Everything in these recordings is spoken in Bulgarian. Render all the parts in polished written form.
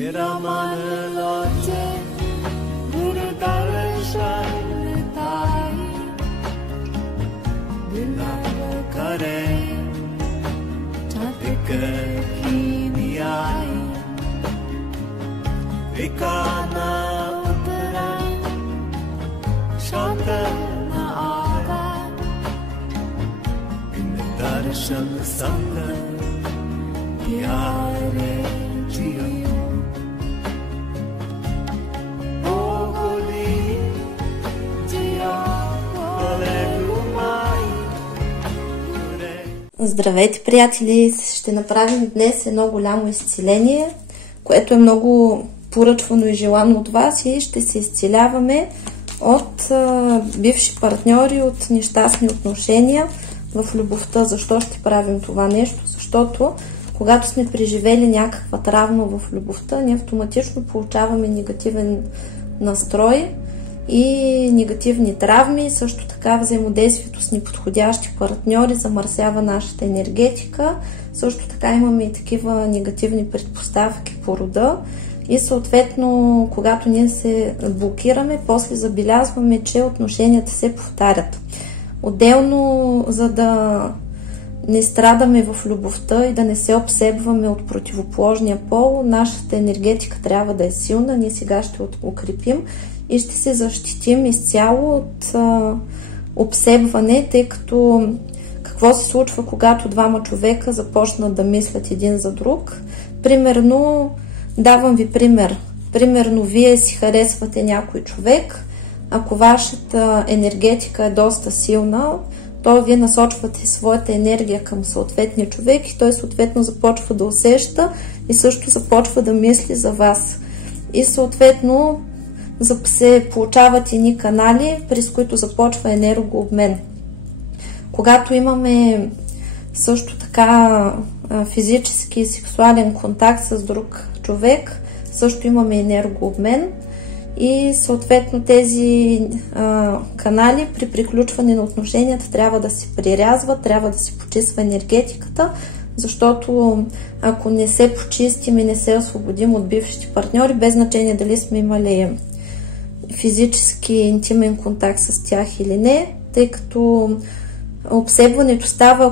तेरा मन लाजे गुरु दर्शन ताई बिलाव करे चातिक की नियाई विकाना उतरा शांत न आगा बिन दर्शन संग प्यारे जियो Здравейте, приятели! Ще направим днес едно голямо изцеление, което е много поръчвано и желано от вас, и ще се изцеляваме от бивши партньори, от нещастни отношения в любовта. Защо ще правим това нещо? Защото когато сме преживели някаква травма в любовта, ние автоматично получаваме негативен настрой и негативни травми. Също така взаимодействието с неподходящи партньори замърсява нашата енергетика. Също така имаме и такива негативни предпоставки по рода. И съответно, когато ние се блокираме, после забелязваме, че отношенията се повтарят. Отделно, за да не страдаме в любовта и да не се обсебваме от противоположния пол, нашата енергетика трябва да е силна. Ние сега ще укрепим и ще се защитим изцяло от обсебване, тъй като какво се случва, когато двама човека започнат да мислят един за друг. Примерно, давам ви пример. Примерно, вие си харесвате някой човек. Ако вашата енергетика е доста силна, то вие насочвате своята енергия към съответния човек и той съответно започва да усеща и също започва да мисли за вас. И съответно се получават едни канали, през които започва енергообмен. Когато имаме също така физически и сексуален контакт с друг човек, също имаме енергообмен и съответно тези канали при приключване на отношенията трябва да се прирязват, трябва да се почиства енергетиката, защото ако не се почистим и не се освободим от бившите партньори, без значение дали сме имали физически интимен контакт с тях или не, тъй като обсебването става,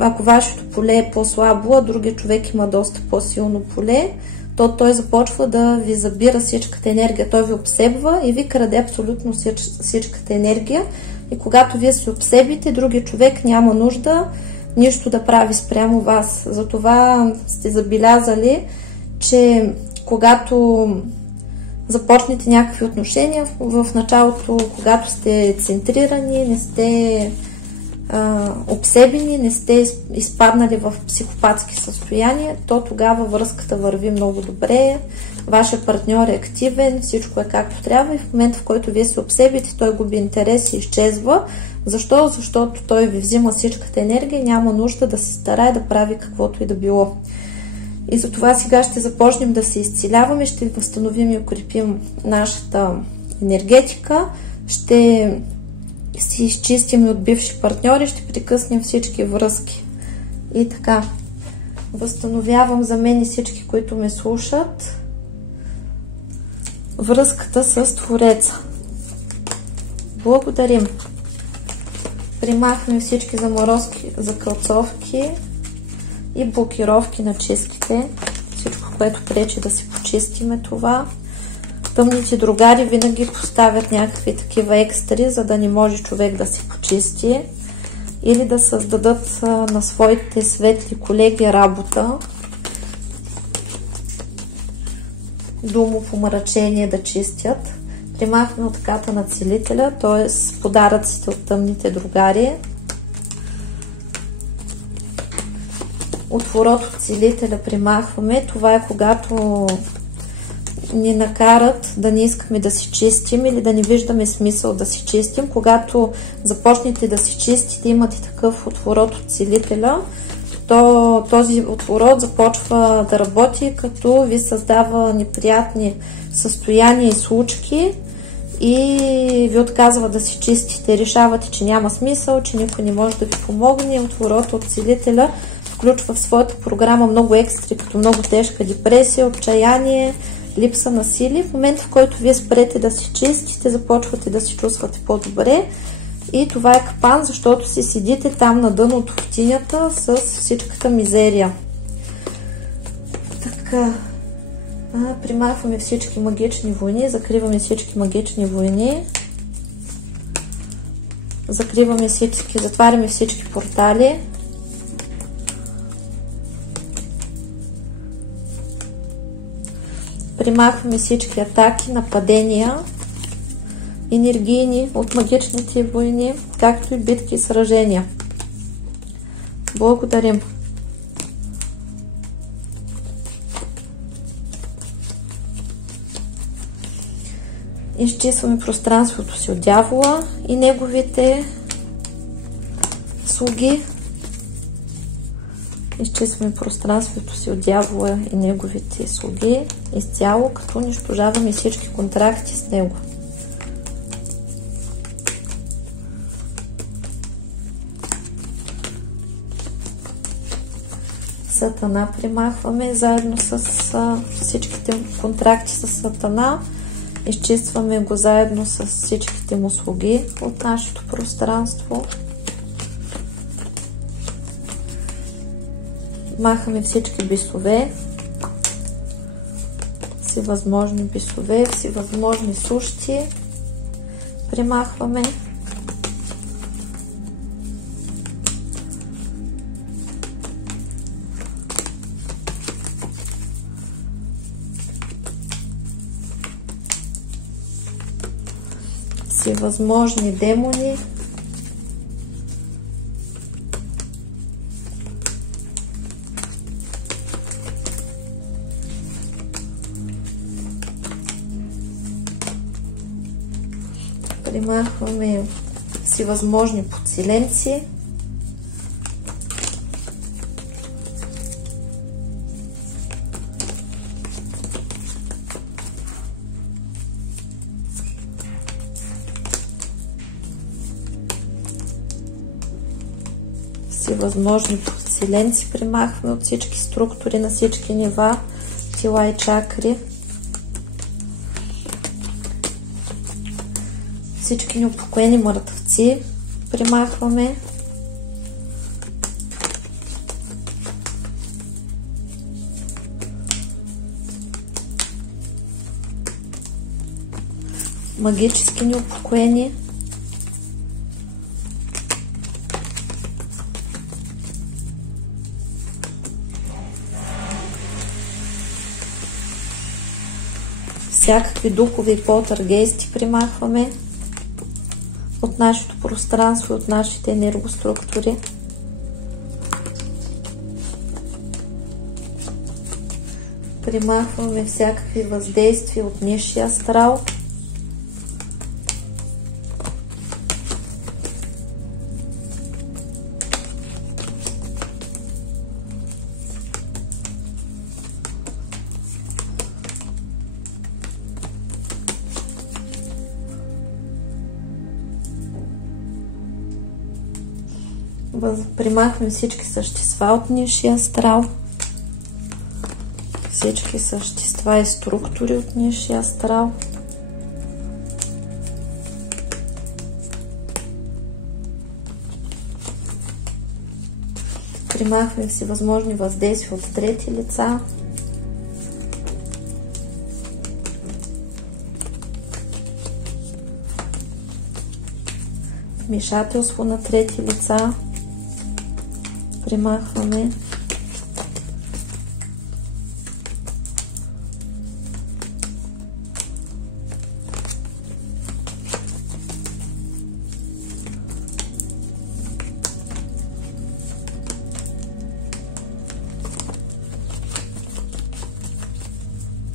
ако вашето поле е по-слабо, а другия човек има доста по-силно поле, то той започва да ви забира всичката енергия. Той ви обсебва и ви краде абсолютно всичката енергия. И когато вие се обсебите, другия човек няма нужда нищо да прави спрямо вас. Затова сте забелязали, че когато започнете някакви отношения, в началото, когато сте центрирани, не сте обсебени, не сте изпаднали в психопатски състояния, то тогава връзката върви много добре, вашия партньор е активен, всичко е както трябва и в момента, в който вие се обсебите, той губи интерес и изчезва. Защо? Защото той ви взима всичката енергия и няма нужда да се старае да прави каквото и да било. И затова сега ще започнем да се изцеляваме, ще възстановим и укрепим нашата енергетика, ще си изчистим от бивши партньори, ще прекъснем всички връзки. И така, възстановявам за мен и всички, които ме слушат, връзката с Твореца. Благодарим. Примахваме всички заморозки, закълцовки и блокировки на чистките. Всичко, което пречи да си почистиме това. Тъмните другари винаги поставят някакви такива екстри, за да не може човек да се почисти или да създадат на своите светли колеги работа. Домопомрачение да чистят. Примахваме отката на целителя, т.е. подаръците от тъмните другари. Отворот от целителя примахваме. Това е когато ни накарат да не искаме да си чистим или да не виждаме смисъл да си чистим. Когато започнете да си чистите, имате такъв отворот от целителя, то този отворот започва да работи, като ви създава неприятни състояния и случки и ви отказва да си чистите. Решавате, че няма смисъл, че никой не може да ви помогне. Отворот от целителя, в включва в своята програма много екстри, като много тежка депресия, отчаяние, липса на сили. В момента, в който вие спрете да се чистите, започвате да се чувствате по-добре. И това е капан, защото си седите там на дъното в тинята с всичката мизерия. Така, примахваме всички магични войни, закриваме всички магични войни, затваряме всички портали. Примахваме всички атаки, нападения, енергийни от магичните войни, както и битки и сражения. Благодарим. Изчистваме пространството си от дявола и неговите слуги. Изчистваме пространството си от дявола и неговите слуги изцяло, като унищожаваме всички контракти с него. Сатана примахваме заедно с всичките контракти с Сатана. Изчистваме го заедно с всичките му слуги от нашето пространство. Махаме всички бисове, всевъзможни бисове, всевъзможни сущи. Примахваме. Всевъзможни демони. Примахваме всевъзможни подселенци. Всевъзможни подселенци примахваме от всички структури на всички нива, тела и чакри. Всички неупокоени мъртвци примахваме. Магически неупокоени. Всякакви духови и полтергейсти примахваме от нашето пространство, от нашите енергоструктури. Примахваме всякакви въздействия от нисшия астрал. Примахваме всички същества от нисшия астрал, всички същества и структури от нисшия астрал. Примахваме всевъзможни въздействия от трети лица. Вмешателство на трети лица. Примахваме.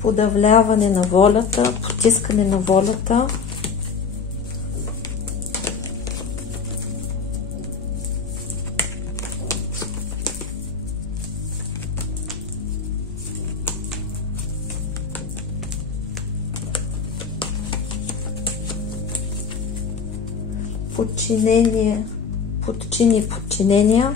Подавляване на волята, потискане на волята. Подчинение, подчинения.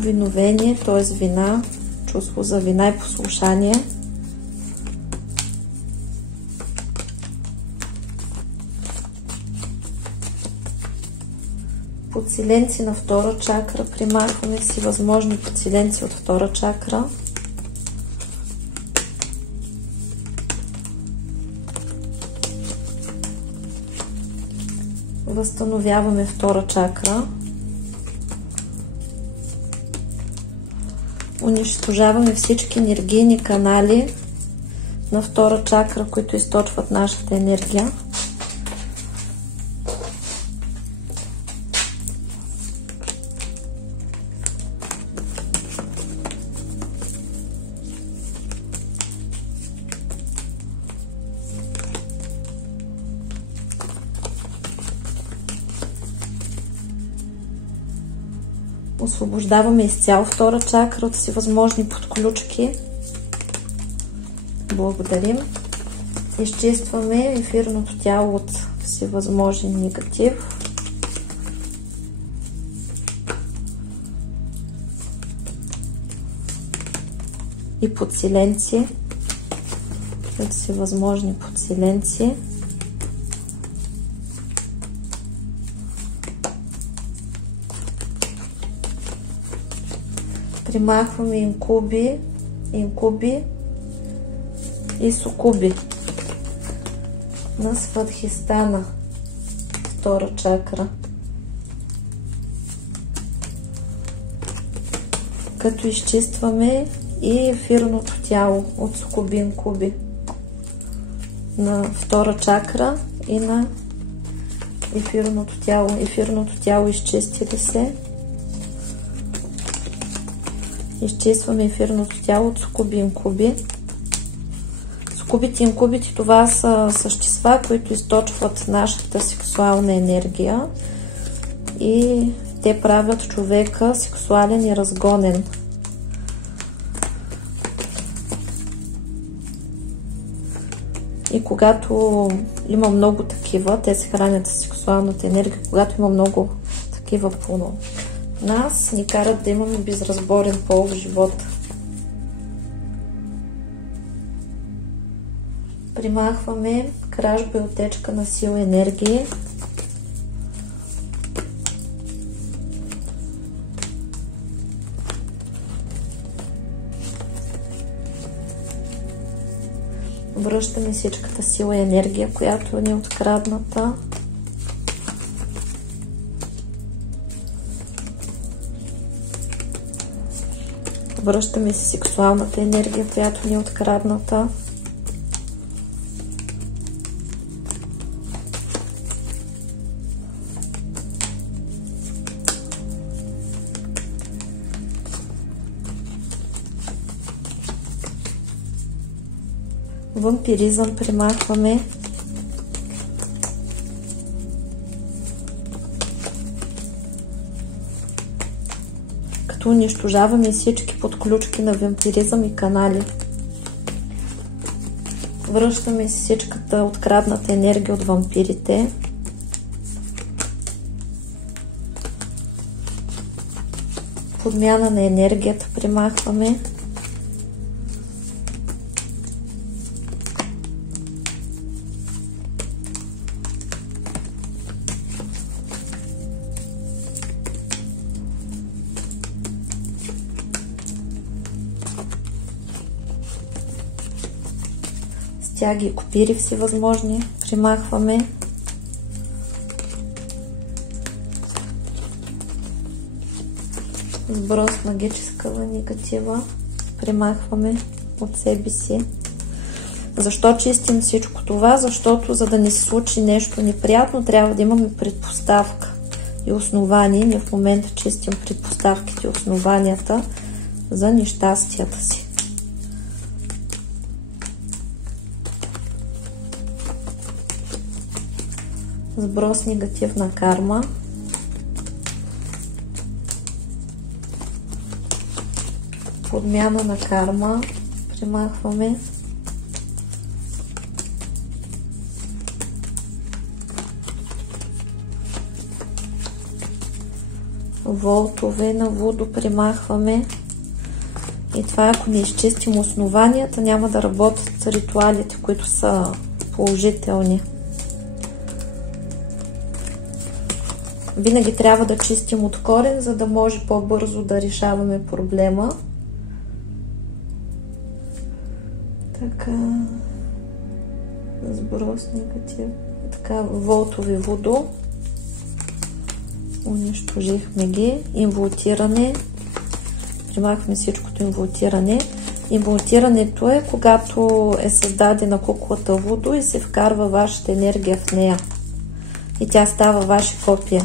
повиновение, т.е. вина, чувство за вина и послушание. Подсиленци на втора чакра. Примахваме всевъзможни подсиленци от втора чакра. Възстановяваме втора чакра. Унищожаваме всички енергийни канали на втора чакра, които източват нашата енергия. Освобождаваме изцяло втора чакра от всевъзможни подключки. Благодарим. Изчистваме ефирното тяло от всевъзможен негатив. И подсиленци. От всевъзможни подсиленци. Примахваме инкуби и сукуби на Свадхистана, втора чакра. Като изчистваме и ефирното тяло от сукуби и инкуби на втора чакра и на ефирното тяло. Ефирното тяло изчисти ли се? Изчистваме ефирното тяло от сукуби и инкуби. Сукубите и инкубите, това са същества, които източват нашата сексуална енергия и те правят човека сексуален и разгонен. И когато има много такива, те се хранят с сексуалната енергия, когато има много такива по нас, ни карат да имаме безразборен полов живот. Примахваме кражба и отечка на сила и енергии. Връщаме всичката сила и енергия, която ни е открадната. Връщаме си сексуалната енергия, която ни е открадната. Вампиризъм примахваме. Като унищожаваме всички подключки на вампиризъм и канали. Връщаме си всичката открадната енергия от вампирите. Подмяна на енергията примахваме. Стяги и копири всевъзможни примахваме. Сброс магическа негатива примахваме от себе си. Защо чистим всичко това? Защото за да не се случи нещо неприятно, трябва да имаме предпоставка и основание. Ние в момента чистим предпоставките и основанията за нещастията си. Сброс негативна карма. Подмяна на карма. Примахваме. волтове на Вудо примахваме. И това, ако не изчистим основанията, няма да работят ритуалите, които са положителни. Винаги трябва да чистим от корен, за да може по-бързо да решаваме проблема. Така, сброс негатив. Така, волтови Вудо. Унищожихме ги. Инволтиране. Примахваме всичкото инволтиране. Инволтирането е когато е създадена куклата Вудо и се вкарва вашата енергия в нея. И тя става ваше копие.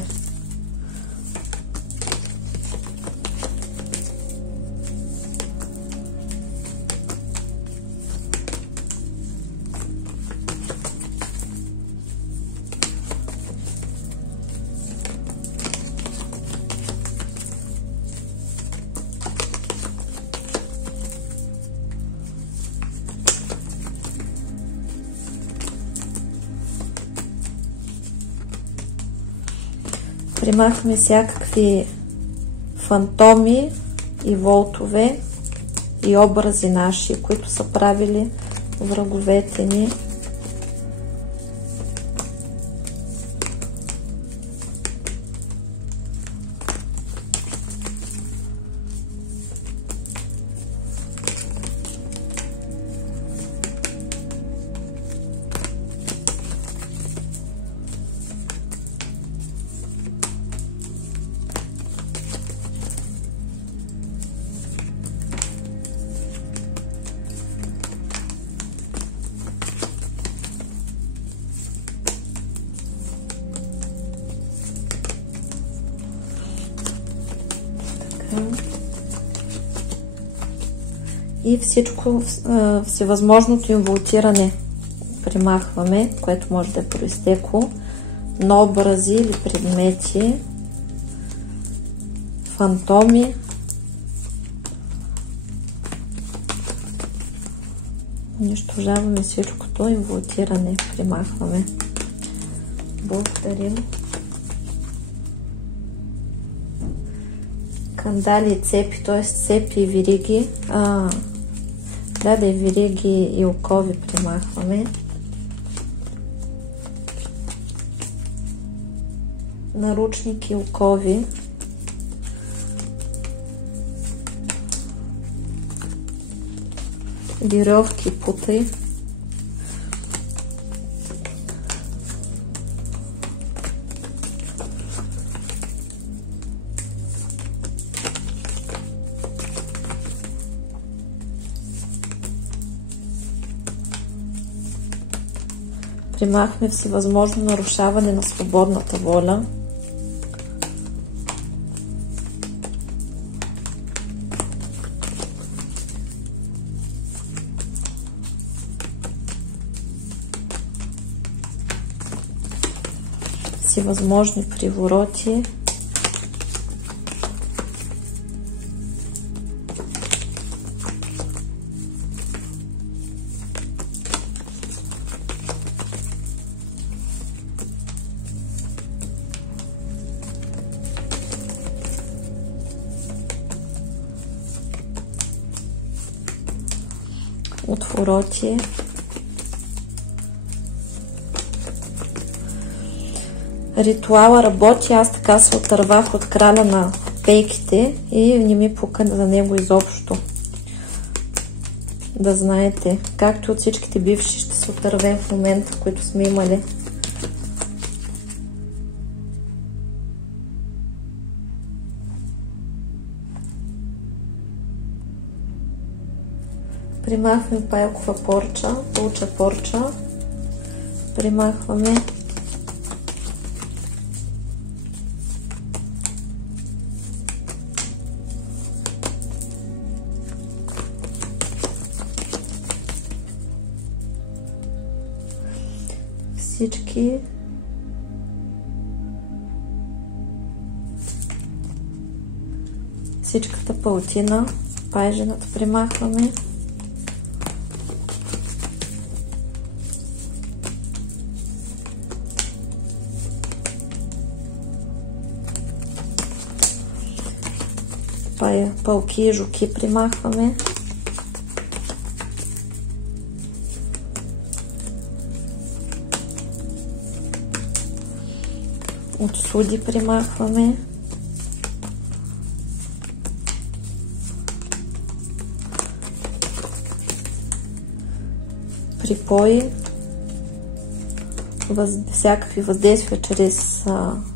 Примахваме всякакви фантоми и волтове и образи наши, които са правили враговете ни. И всичко всевъзможното инволтиране примахваме, което може да е произтекло на образи или предмети, фантоми, унищожаваме всичкото инволтиране, примахваме. Благодарим. Кандали и цепи, т.е. цепи и вериги, да и вериги и окови примахваме. Наручники и окови. Веревки и путай. Примахме всевъзможно нарушаване на свободната воля. Всевъзможни привороти. Отвороти. Ритуала работи. Аз така се отървах от краля на пейките и не ми пука за него изобщо. Да знаете, както от всичките бивши ще се отървем в момента, които сме имали. Примахваме пайлкова порча, пълча порча. Примахваме. Всичката паутина, пайжената примахваме. пълки и жуки примахваме. От суди примахваме. Припои, всякакви въздействия чрез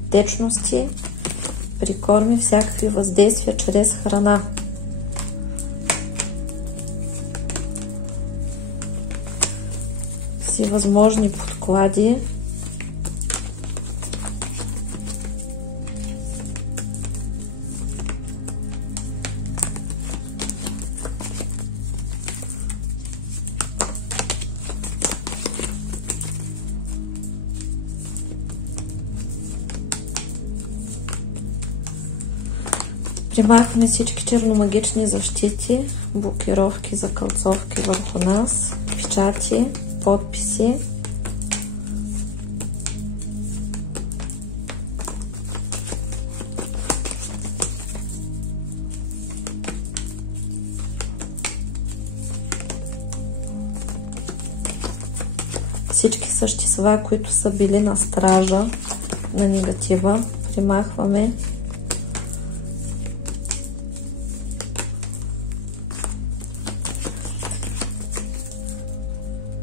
течности, прикорми, всякакви въздействия чрез храна. Всевъзможни подклади. Примахваме всички черномагични защити, блокировки, закълцовки върху нас, печати, подписи. Всички същества, които са били на стража на негатива, примахваме.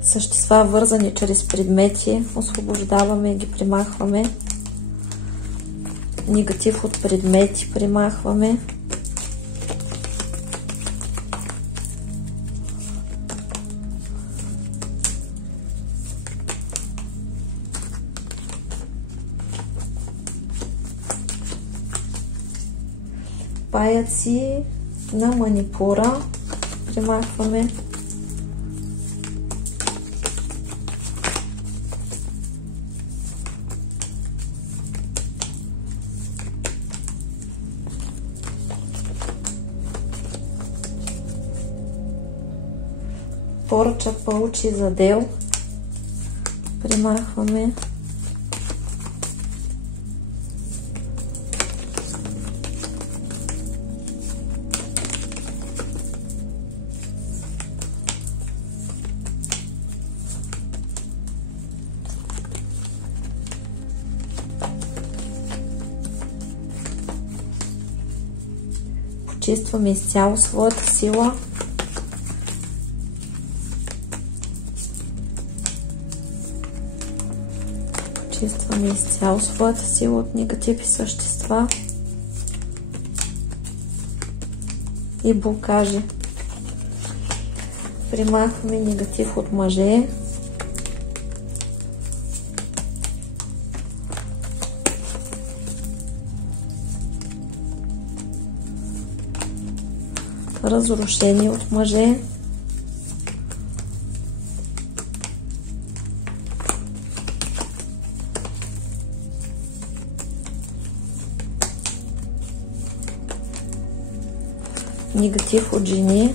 Същества, вързани чрез предмети, освобождаваме и ги примахваме. Негатив от предмети примахваме. Паяци на манипура примахваме. Поръча паучи задел примахваме. Почистваме изцяло своята сила. Почистваме изцяло своята сила от негативи същества и блокажи. Примахваме негатив от мъже. Разрушение от мъже. Негатив от жени.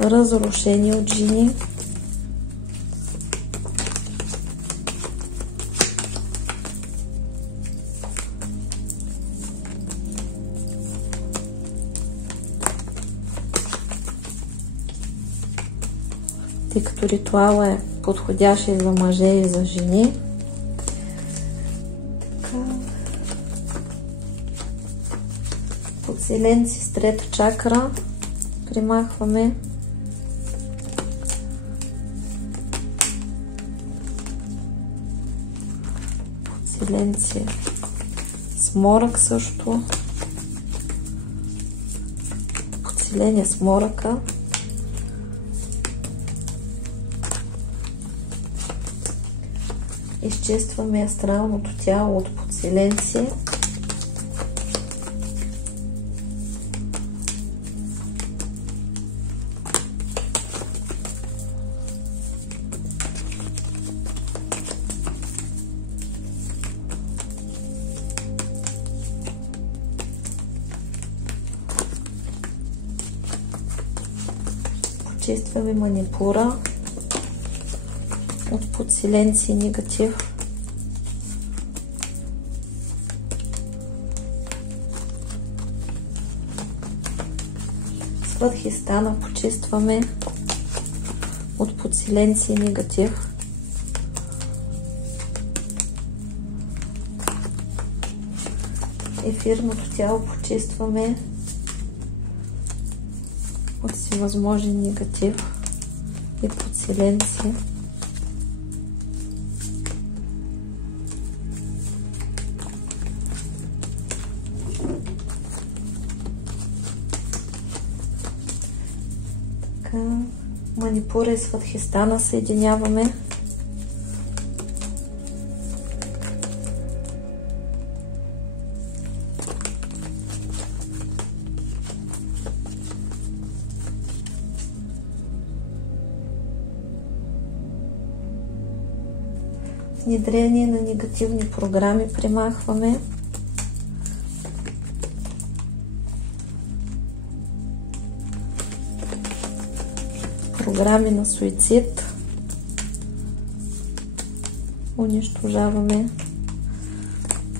Разрушение от жени. Тъй като ритуал е подходящ и за мъже и за жени. Подселенци с трета чакра примахваме. Подселенци с морък също. Подселение с моръка. Изчистваме астралното тяло от подселенци. почистваме манипура от подселенци и негатив. Свадхистана почистваме от подселенци и негатив. Ефирното тяло почистваме от всевъзможен негатив и подселенци. Така, манипура и свадхистана съединяваме. Внедрение на негативни програми премахваме. Програми на суицид унищожаваме.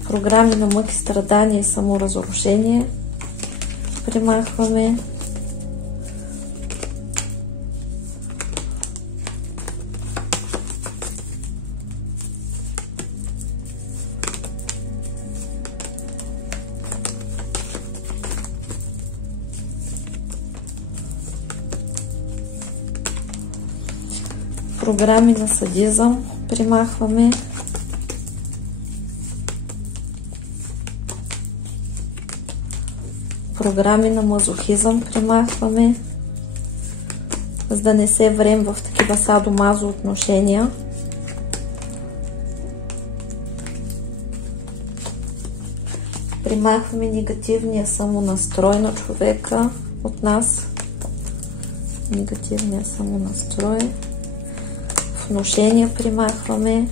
Програми на мъки, страдания и саморазрушение премахваме. Програми на садизъм премахваме. Програми на мазохизъм премахваме, за да не се врем в такива садомазо отношения. Премахваме негативния самонастрой на човека от нас. Негативния самонастрой. Внушения премахваме.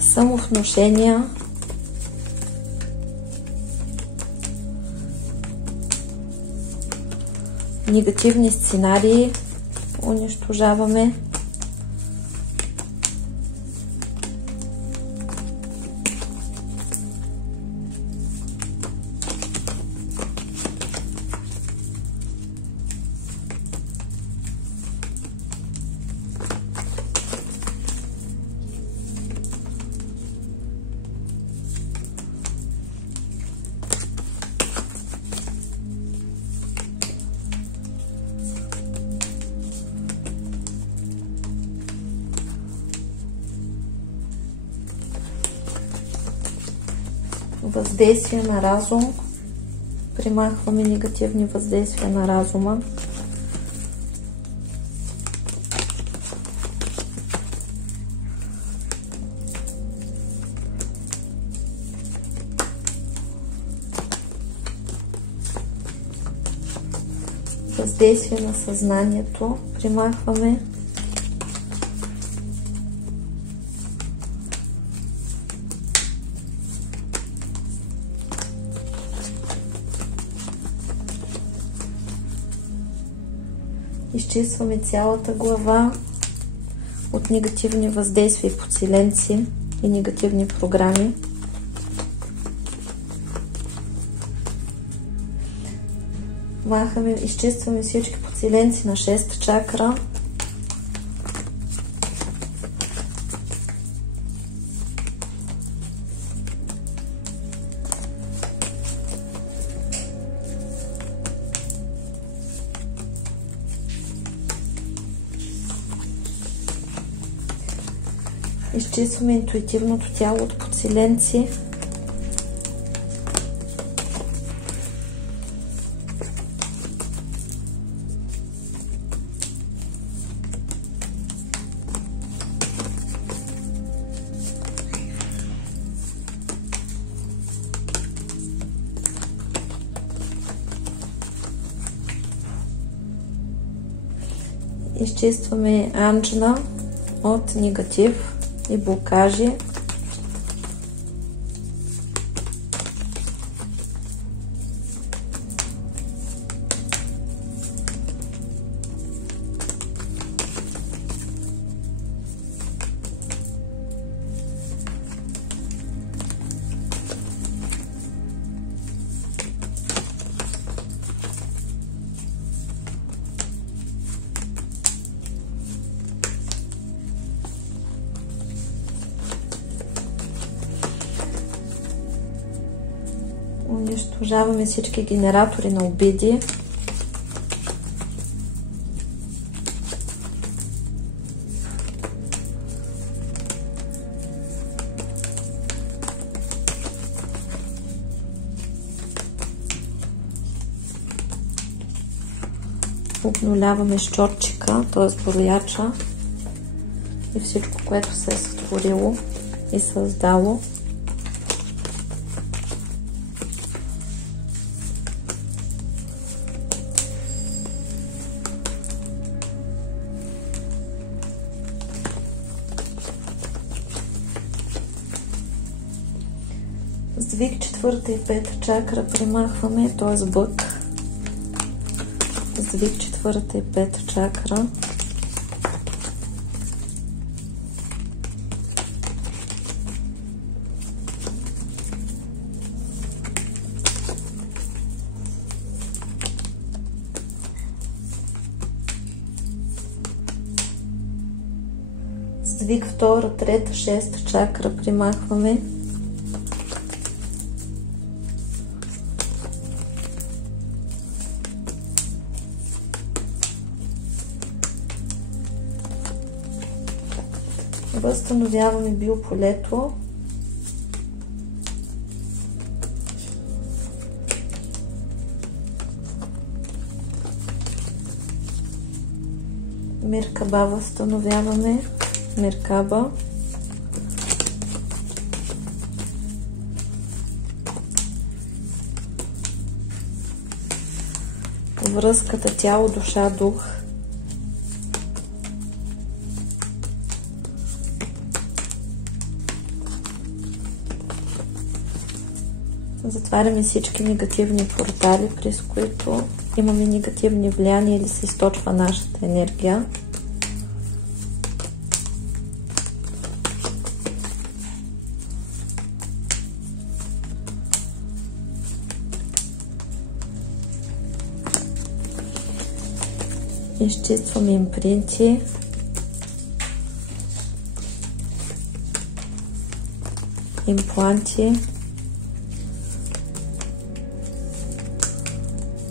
Самовнушения. Негативни сценарии унищожаваме. Въздействие на разум. Примахваме негативни въздействия на разума. Въздействие на съзнанието. Примахваме. Изчистваме цялата глава от негативни въздействия и подселенци и негативни програми. Махаме, изчистваме всички подселенци на 6-та чакра. Изчистваме интуитивното тяло от подселенци. изчистваме анджна от негатив и блокажи. Унищожаваме всички генератори на обиди. Обнуляваме щотчика, т.е. брояча и всичко, което се е сътворило и създало. Сдвиг 4 и 5 чакра примахваме, т.е. бък. Сдвиг 4 и 5 чакра. Сдвиг 2, 3, 6 чакра примахваме. Възстановяваме биополето. Меркаба възстановяваме. Меркаба. Връзката тяло, душа, дух. Затваряме всички негативни портали, през които имаме негативни влияния или се източва нашата енергия. Изчистваме импринти. Импланти.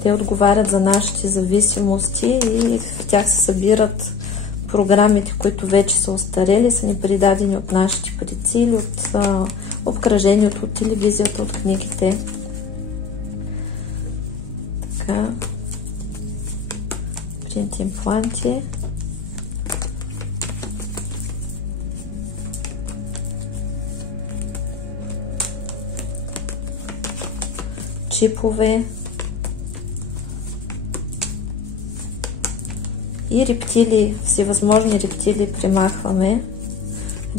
Те отговарят за нашите зависимости и в тях се събират програмите, които вече са остарели, са ни предадени от нашите предци или от обкръжението, от телевизията, от книгите. Така. Принт импланти. Чипове. И рептилии, всевъзможни рептилии примахваме.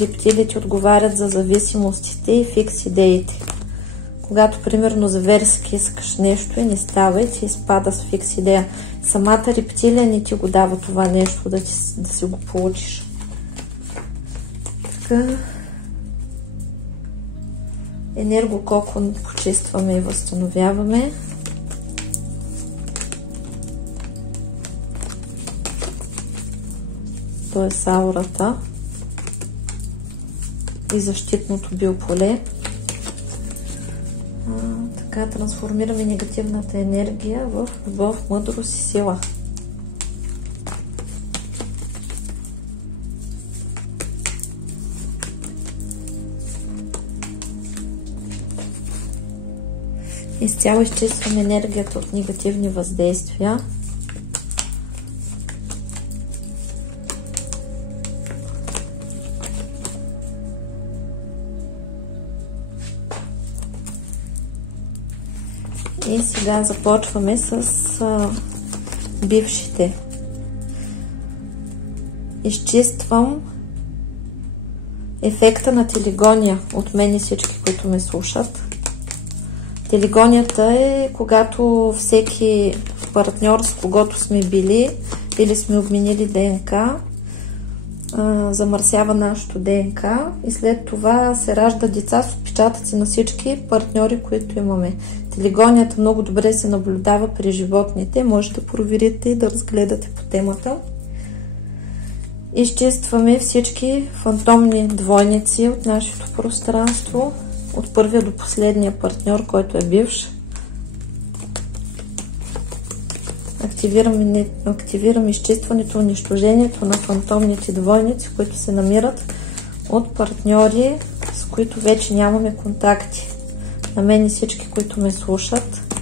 Рептилиите отговарят за зависимостите и фикс идеите. Когато, примерно, зверски искаш нещо и не става и ти изпада с фикс идея, самата рептилия не ти го дава това нещо да си го получиш. Така. Енергококон почистваме и възстановяваме. Т.е. аурата и защитното биополе. Така трансформираме негативната енергия в любов, мъдрост и сила. Изцяло изчистваме енергията от негативни въздействия. И сега започваме с бившите. изчиствам ефекта на телегония от мен и всички, които ме слушат. Телегонията е когато всеки партньор, с когото сме били или сме обменили ДНК, замърсява нашето ДНК и след това се ражда деца с отпечатъци на всички партньори, които имаме. Телегонията много добре се наблюдава при животните. Може да проверите и да разгледате по темата. Изчистваме всички фантомни двойници от нашето пространство, от първия до последния партньор, който е бивш. Активирам изчистването, унищожението на фантомните двойници, които се намират от партньори, с които вече нямаме контакти. На мен и всички, които ме слушат.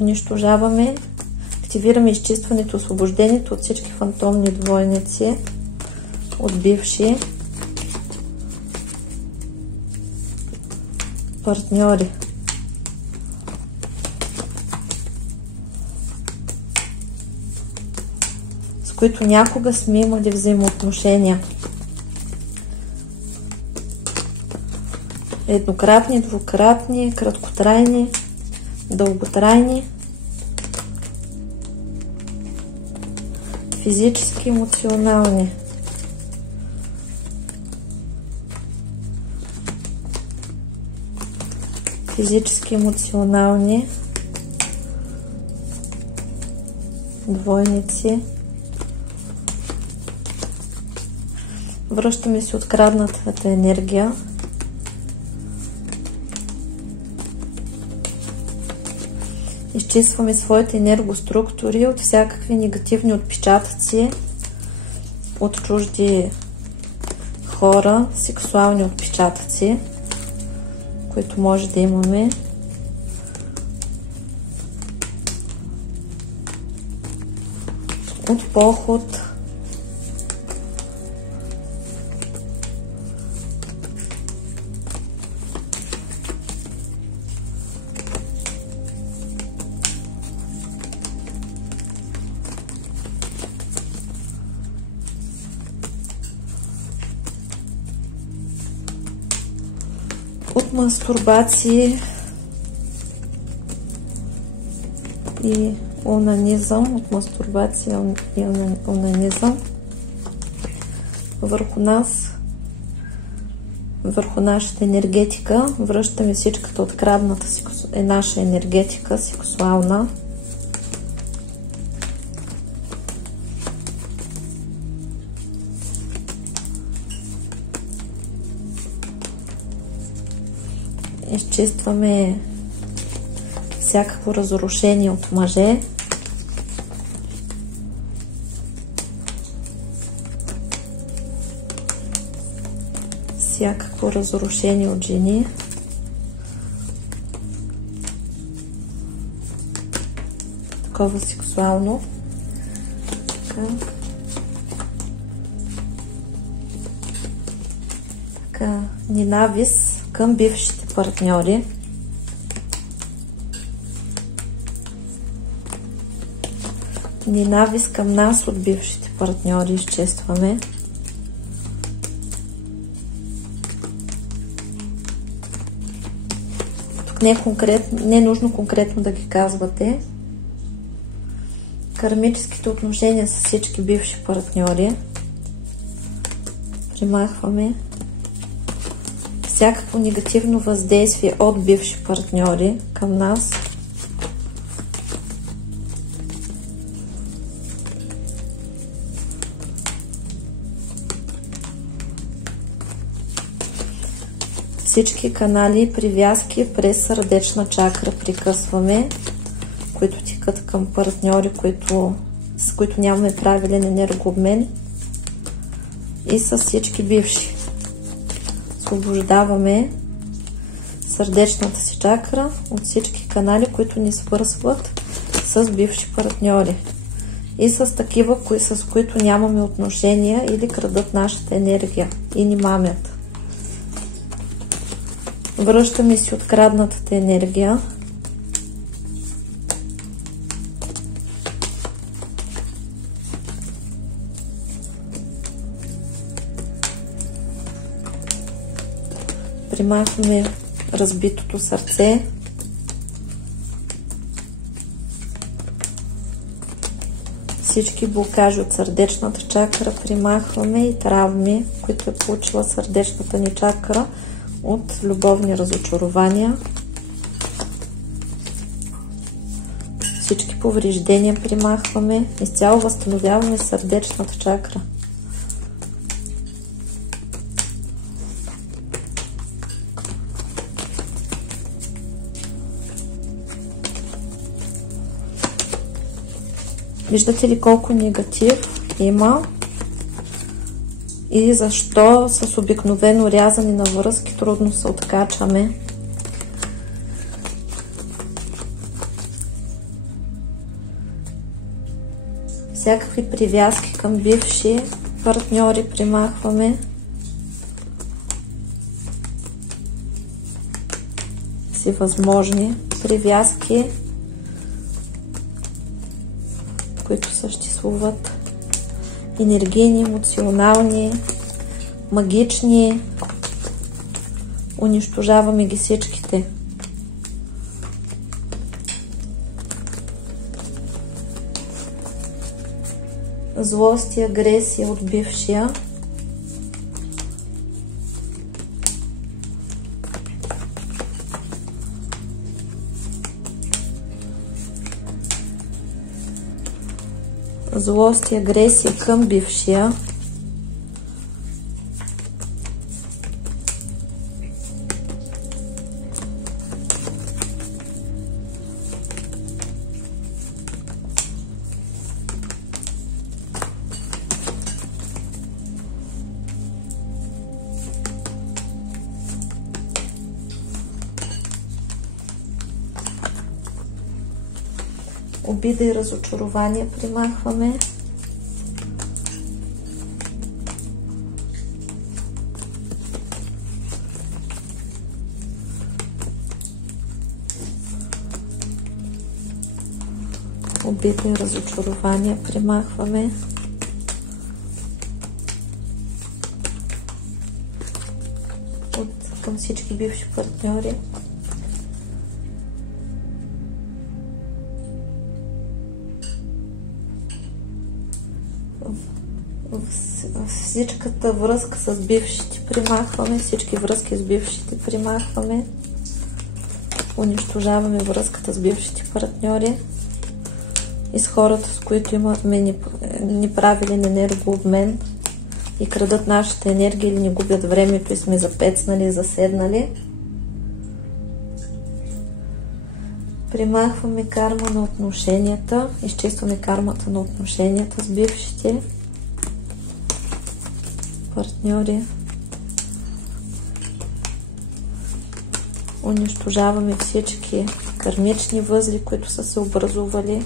Унищожаваме, активираме изчистването, освобождението от всички фантомни двойници, от бивши партньори. С които някога сме имали взаимоотношения. Еднократни, двукратни, краткотрайни, дълготрайни, физически, емоционални. Физически, емоционални двойници. Връщаме се откраднатата енергия. Изчистваме своите енергоструктури от всякакви негативни отпечатъци от чужди хора, сексуални отпечатъци, които може да имаме. От поход, от мастурбации и онанизъм, от мастурбация и онанизъм върху нас, върху нашата енергетика. Връщаме всичката открадната наша енергетика, сексуална. Изчистваме всякакво разрушение от мъже. Всякакво разрушение от жени. Такова сексуално. Така, ненавист към бившите партньори. Ненавист към нас от бившите партньори изчистваме. Тук не е нужно конкретно да ги казвате. Кармическите отношения с всички бивши партньори. Примахваме всякакво негативно въздействие от бивши партньори към нас. Всички канали и привязки през сърдечна чакра прекъсваме, които тикат към партньори, с които нямаме правилен енергообмен, и с всички бивши. Освобождаваме сърдечната си чакра от всички канали, които ни свързват с бивши партньори и с такива, с които нямаме отношения или крадат нашата енергия и ни мамят. Връщаме си откраднатата енергия. примахваме разбитото сърце. Всички блокажи от сърдечната чакра примахваме и травми, които е получила сърдечната ни чакра от любовни разочарования. Всички повреждения примахваме. Изцяло възстановяваме сърдечната чакра. Виждате ли колко негатив има и защо с обикновено рязане на връзки трудно се откачаме. Всякакви привязки към бивши партньори примахваме. Всевъзможни привязки, които съществуват, енергийни, емоционални, магични, унищожаваме ги всичките. Злост и агресия от бившия. Злост и агресия към бившия. Обида и разочарование примахваме. Обида и разочарование примахваме. Към всички бивши партньори. Всичката връзка с бившите примахваме, всички връзки с бившите примахваме, унищожаваме връзката с бившите партньори и с хората, с които имаме неправилен енергообмен и крадат нашата енергия или ни губят времето и сме запецнали, заседнали. Примахваме карма на отношенията, изчистваме кармата на отношенията с бившите партньори. Унищожаваме всички кармични възли, които са се образували.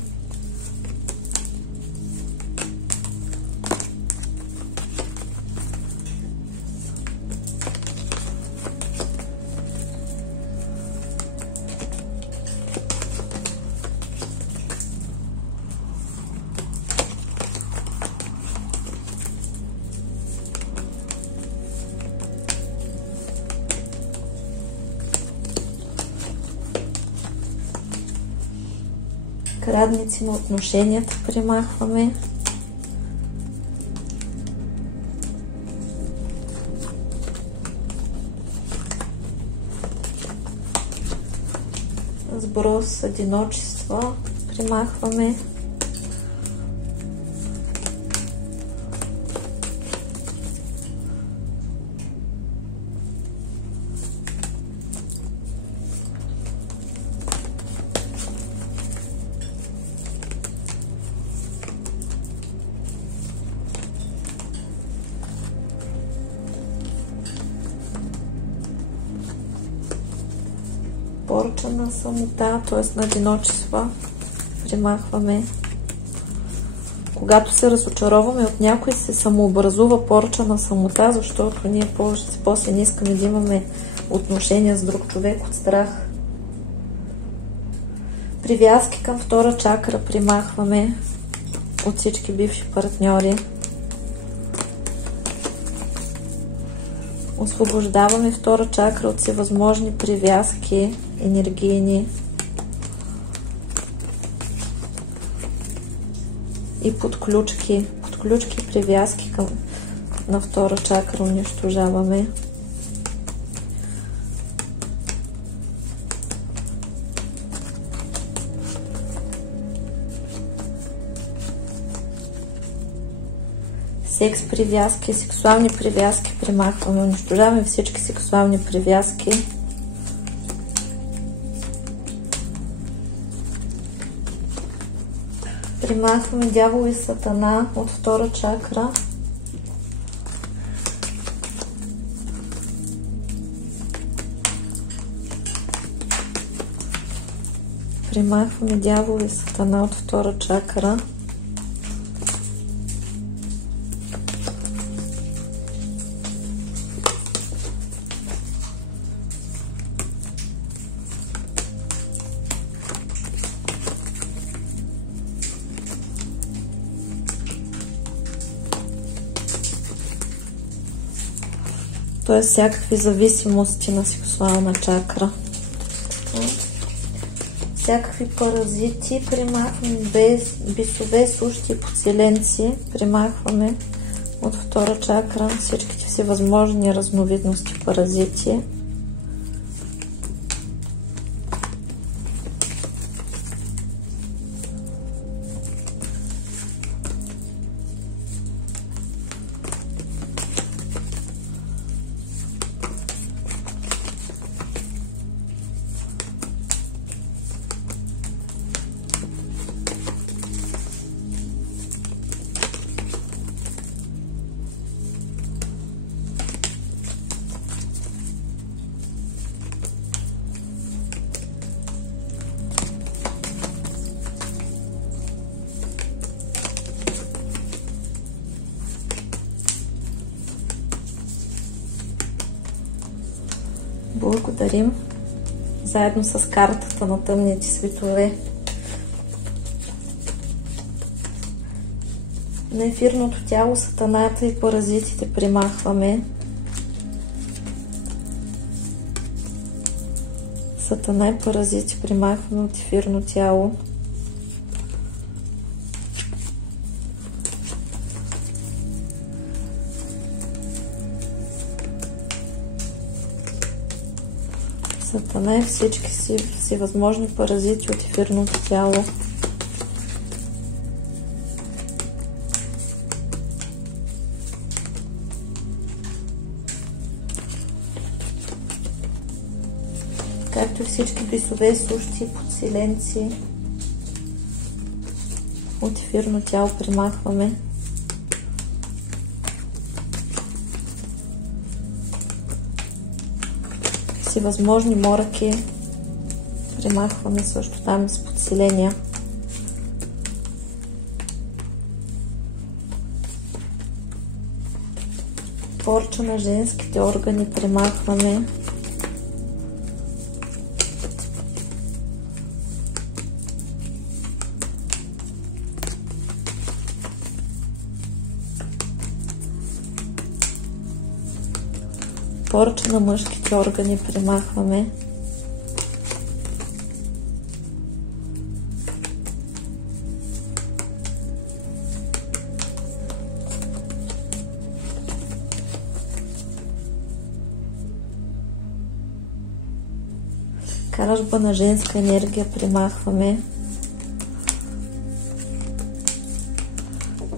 Крадници на отношенията примахваме. Сброс, одиночество примахваме. Порча на самота, т.е. на одиночество, примахваме. Когато се разочароваме от някой, се самообразува порча на самота, защото ние после не искаме да имаме отношения с друг човек от страх. Привязки към втора чакра примахваме от всички бивши партньори. Освобождаваме втора чакра от всевъзможни привязки, енергийни и подключки, привязки на втора чакра унищожаваме. Секс привязки, сексуални привязки премахваме, унищожаваме всички сексуални привязки. Премахваме дявол и сатана от втора чакра. Премахваме дявол и сатана от втора чакра. Т.е. всякакви зависимости на сексуална чакра. Всякакви паразити премахваме, бесове, сущи и подселенци премахваме от втора чакра, всичките си възможни разновидности паразити. Благодарим заедно с картата на тъмните светове. На ефирното тяло сатаната и паразитите примахваме. Сатана и паразити примахваме от ефирно тяло. Сатана и всички си възможни паразити от ефирното тяло. Както и всички бесове, сущи и подселенци от ефирно тяло примахваме. Всевъзможни моръки примахваме също там с подселения. Порча на женските органи примахваме. Порча на мъжките органи примахваме. Кражба на женска енергия примахваме.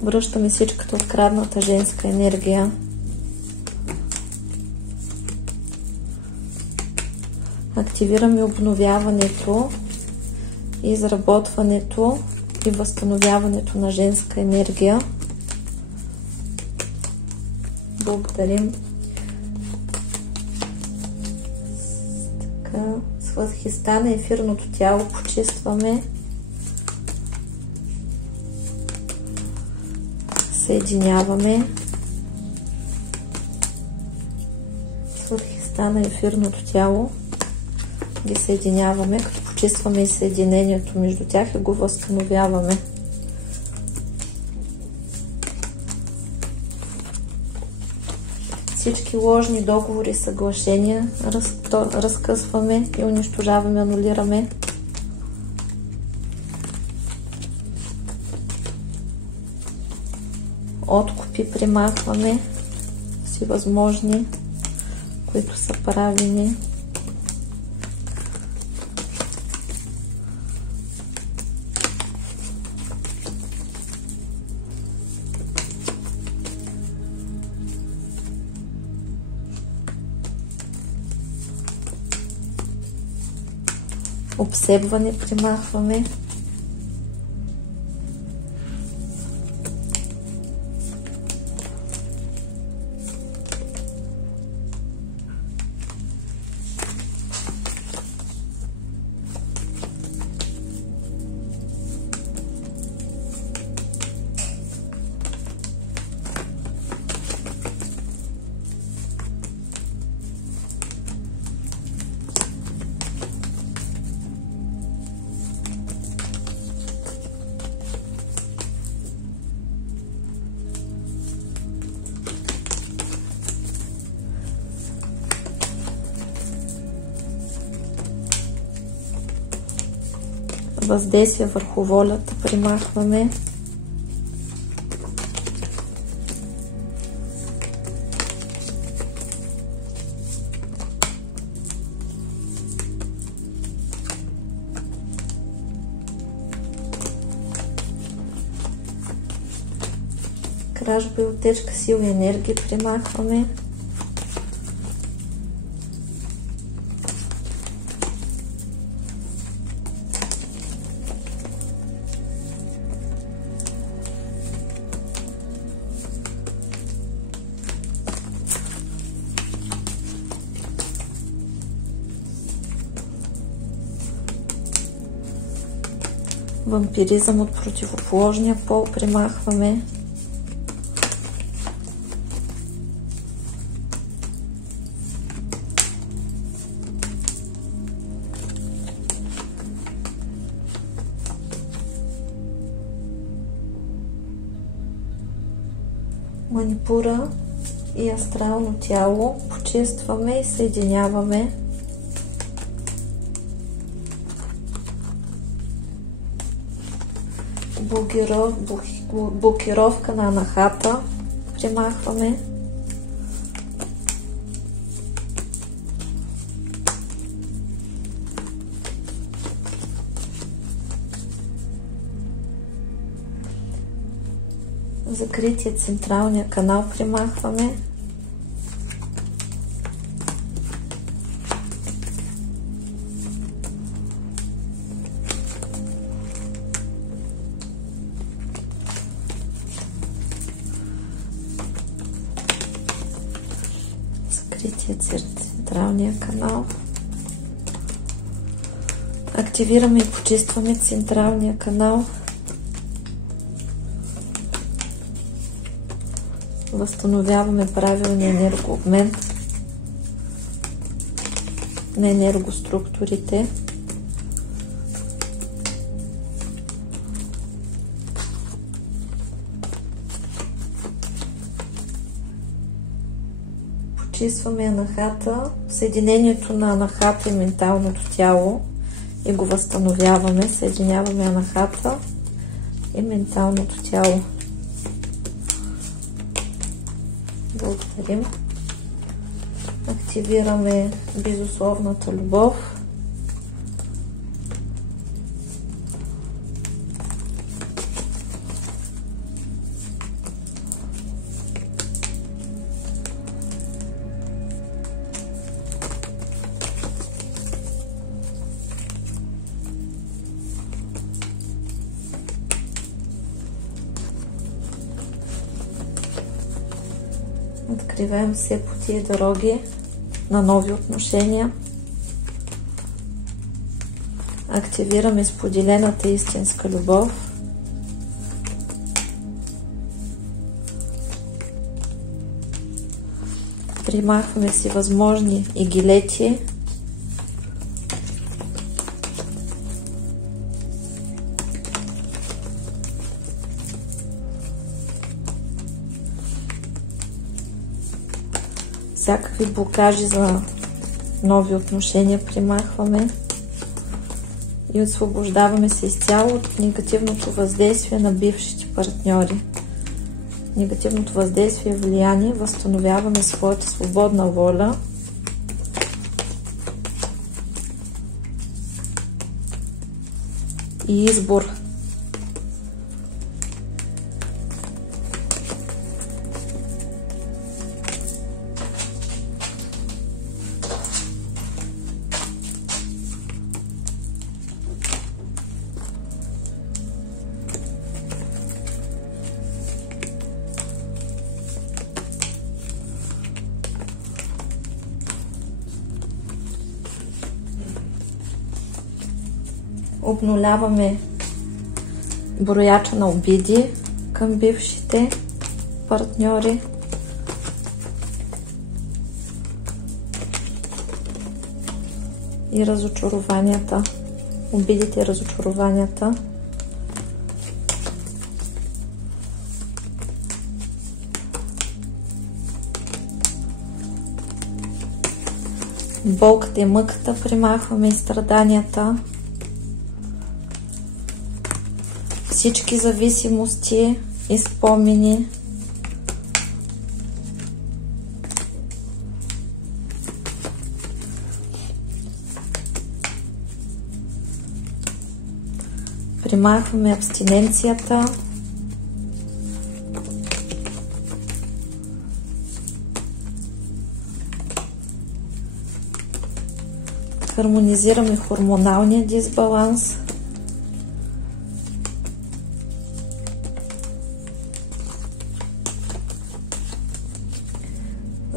Връщаме всичката открадната женска енергия. Активираме обновяването, изработването и възстановяването на женска енергия. Благодарим. Така, с възхиста на ефирното тяло почистваме. Съединяваме. С възхиста на ефирното тяло ги съединяваме, като почистваме и съединението между тях и го възстановяваме. всички ложни договори, съглашения разкъсваме и унищожаваме, анулираме. Откупи примахваме всевъзможни, които са правени. Обсебване примахваме. Въздействие върху волята примахваме. Кражба и отечка сила и енергия примахваме. Вампиризъм от противоположния пол примахваме. Манипура и астрално тяло почистваме и съединяваме. Блокировка на анахата примахваме. Закритие централния канал примахваме. Централния канал. Активираме и почистваме централния канал. Възстановяваме правилния енергообмен на енергоструктурите. Почистваме анахата, съединението на анахата и менталното тяло и го възстановяваме. Съединяваме анахата и менталното тяло. Благодарим. Активираме безусловната любов. Откриваем все пъти и дороги на нови отношения. Активираме споделената истинска любов. Примахваме си възможни игилети. Всякакви блокажи за нови отношения примахваме и освобождаваме се изцяло от негативното въздействие на бившите партньори. Негативното въздействие и влияние, възстановяваме своята свободна воля и избор. Обнуляваме брояча на обиди към бившите партньори. И разочарованията. Обидите и разочарованията. Болката и мъката примахваме и страданията. Всички зависимости и спомени. Примахваме абстиненцията. Хармонизираме хормоналния дисбаланс.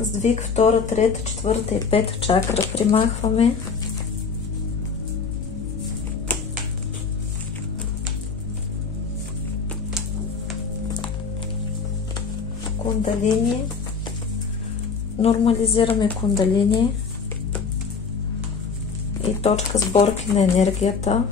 Сдвиг 2, 3, 4 и 5 чакра примахваме. Кундалини. Нормализираме кундалини. И точка сборки на енергията.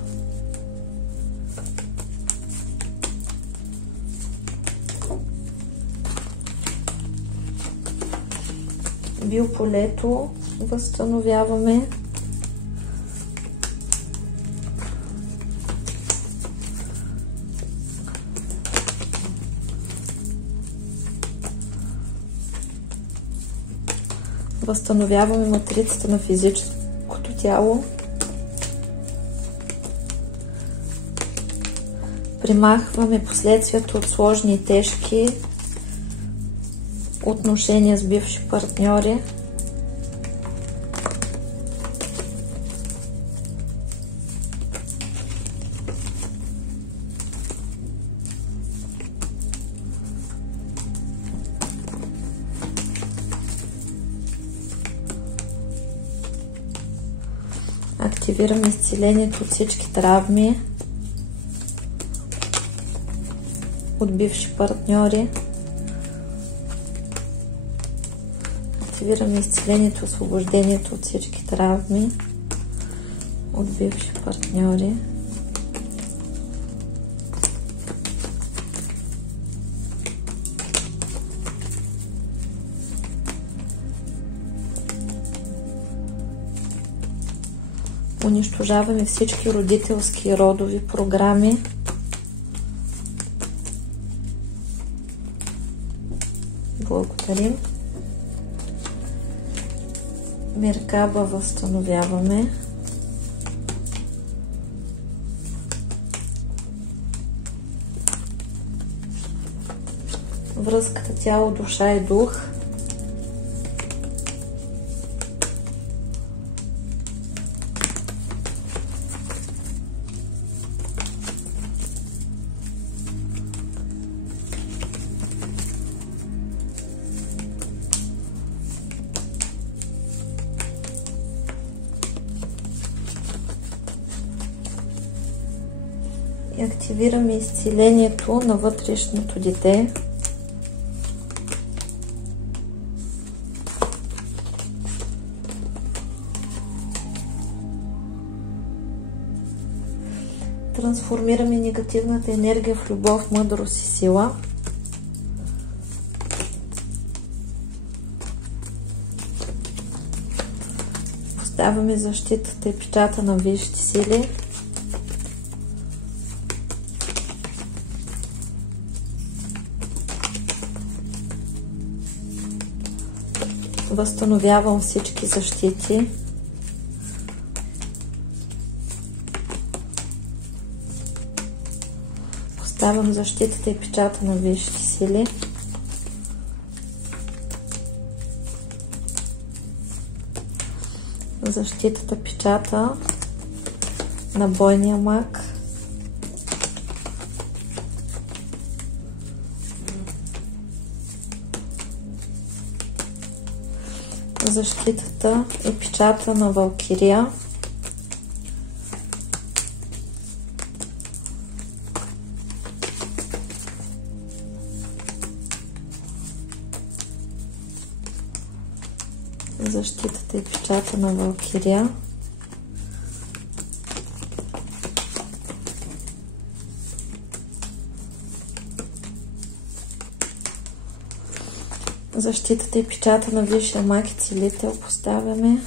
Биополето възстановяваме. Възстановяваме матрицата на физическото тяло. Примахваме последствията от сложни и тежки отношения с бивши партньори. Активираме изцелението от всички травми от бивши партньори. Активираме изцелението, освобождението от всички травми от бивши партньори. Унищожаваме всички родителски и родови програми. Благодарим. Меркаба възстановяваме. Връзката тяло, душа и дух. И активираме изцелението на вътрешното дете. Трансформираме негативната енергия в любов, мъдрост и сила. Поставяме защитата и печата на висшите сили. Възстановявам всички защити. Поставям защитата и печата на висшите сили. Защитата, печата на бойния маг. Защитата и печата на Валкирия. Защитата и печата на Валкирия. Защитата и печата на висшия маг и целител поставяме.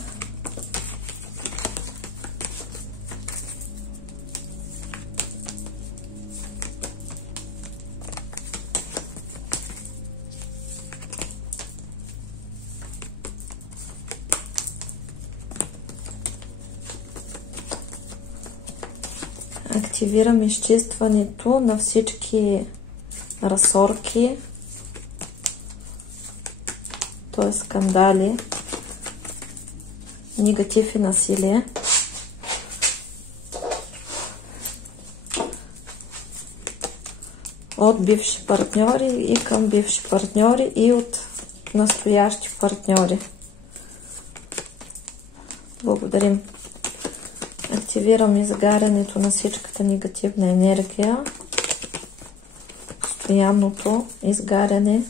Активирам изчистването на всички разсорки, т.е. скандали, негатив и насилие. От бивши партньори и към бивши партньори и от настоящи партньори. Благодарим. Активирам изгарянето на всичката негативна енергия, постоянното изгаряне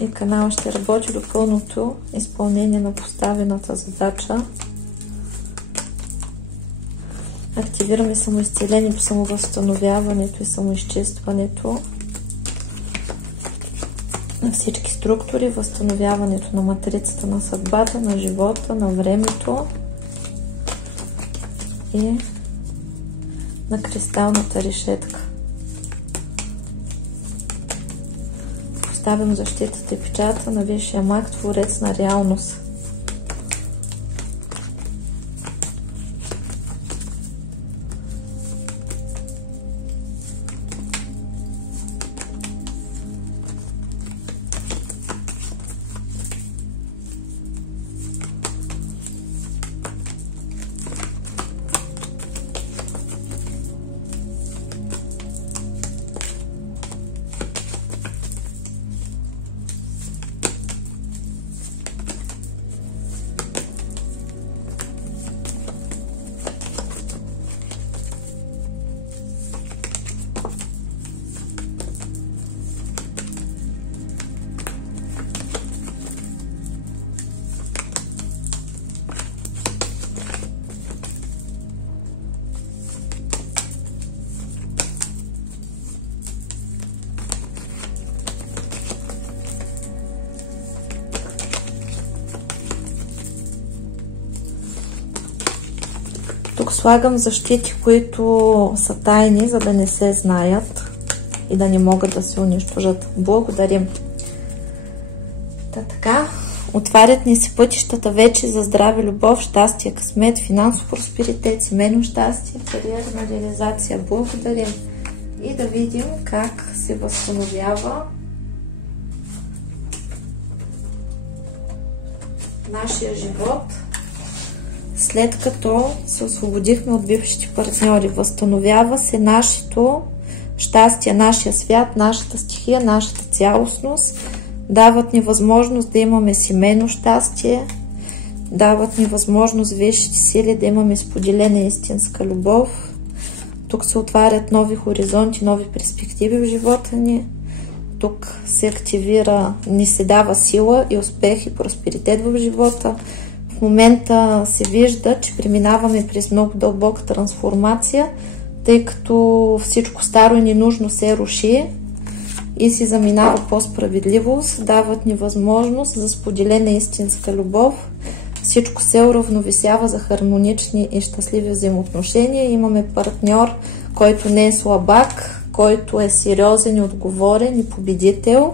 и канал ще работи до пълното изпълнение на поставената задача. Активираме самоизцелението, самовъзстановяването и самоизчистването на всички структури, възстановяването на матрицата на съдбата, на живота, на времето и на кристалната решетка. Поставям защитата и печата на висшия маг, творец на реалност. Тук слагам защити, които са тайни, за да не се знаят и да не могат да се унищожат. Благодарим. Така, отварят ни се пътищата вече за здраве, любов, щастие, късмет, финансов просперитет, семейно щастие, кариерна реализация. Благодарим. И да видим как се възстановява нашия живот, след като се освободихме от бившите партньори. Възстановява се нашето щастие, нашия свят, нашата стихия, нашата цялостност. Дават ни възможност да имаме семейно щастие, дават ни възможност висшите сили да имаме споделена истинска любов. Тук се отварят нови хоризонти, нови перспективи в живота ни. Тук се активира, ни се дава сила и успех и просперитет в живота. В момента се вижда, че преминаваме през много дълбока трансформация, тъй като всичко старо и ненужно се руши и си заминава по-справедливост, дават ни възможност за споделена истинска любов. Всичко се уравновесява за хармонични и щастливи взаимоотношения. Имаме партньор, който не е слабак, който е сериозен и отговорен и победител.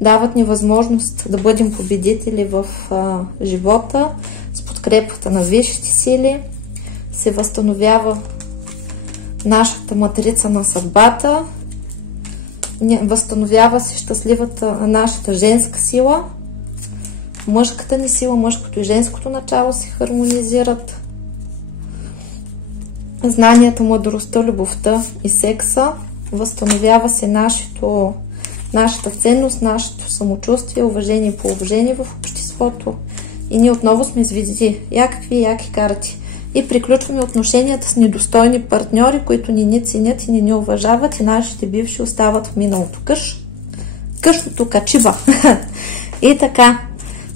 Дават ни възможност да бъдем победители в живота с подкрепата на висшите сили. Се възстановява нашата матрица на съдбата. Възстановява се щастливата нашата женска сила. Мъжката ни сила, мъжкото и женското начало се хармонизират. Знанията, мъдростта, любовта и секса. Възстановява се нашата ценност, нашето самочувствие, уважение и положение в обществото. И ние отново сме звезди. Яки карти. И приключваме отношенията с недостойни партньори, които ни ценят и ни уважават, и нашите бивши остават в миналото. Къщото качиба. И така,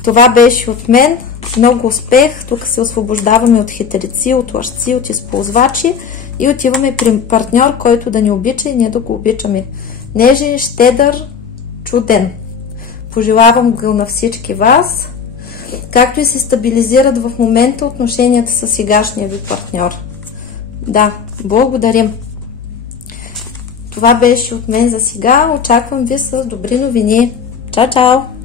това беше от мен. Много успех. Тук се освобождаваме от хитреци, от лъжци, от използвачи и отиваме при партньор, който да ни обича и ние да го обичаме. Нежен, щедър, чуден. Пожелавам го на всички вас, както и се стабилизират в момента отношенията с сегашния ви партньор. Да, благодарим. Това беше от мен за сега. Очаквам ви с добри новини. Чао!